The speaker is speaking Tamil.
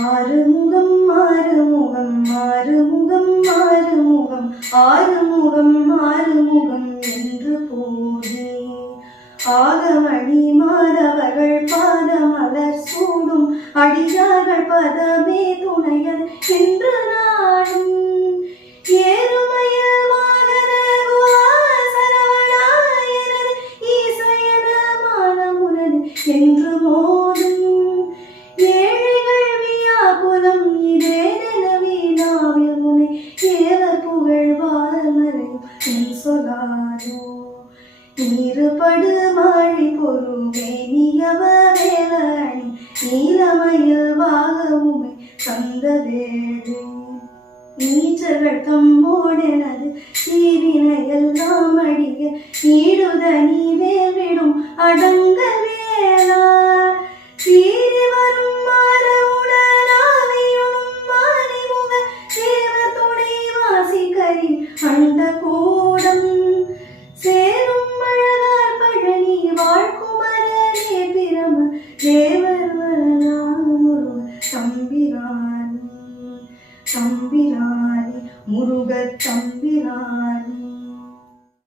ஆறுமுகம் ஆறுமுகம் ஆறுமுகம் ஆறுமுகம் ஆறுமுகம் ஆறுமுகம் என்று போதே ஆகமணி மாதவர்கள் பாதமலர் சூடும் அடியார்கள் பதமே துணையல் என்று நாடும் ஏறுமையில் வாகன சரவணாயனது ஈசையன மானமுனது என்று மோதும் ஏழைகள் வியாகுலம் இதே நிலவினாவில் முனை ஏவர் புகழ் வாரமறையும் என் சொல்லாதோ நீருபடு மாழி பொருவே நீயவ வேலணி நீலமயில் வாகவுமை தந்த வேளை நீச்சர்கள் தம்மோடெனது தீவினையெல்லாம் அடிய ஈடுதனி வேல்விடும் அடங்க வேளா சீறி வரும் மாற உடனாவியுணும் மாறிமுக தேவ துணை வாசி கரி அண்ட கூடம் சேரும் மழகார் பழனி வாழ்குமரனே பிரம தேவர் வரலாமுருக தம்பிராணி தம்பிராணி முருக தம்பிராணி.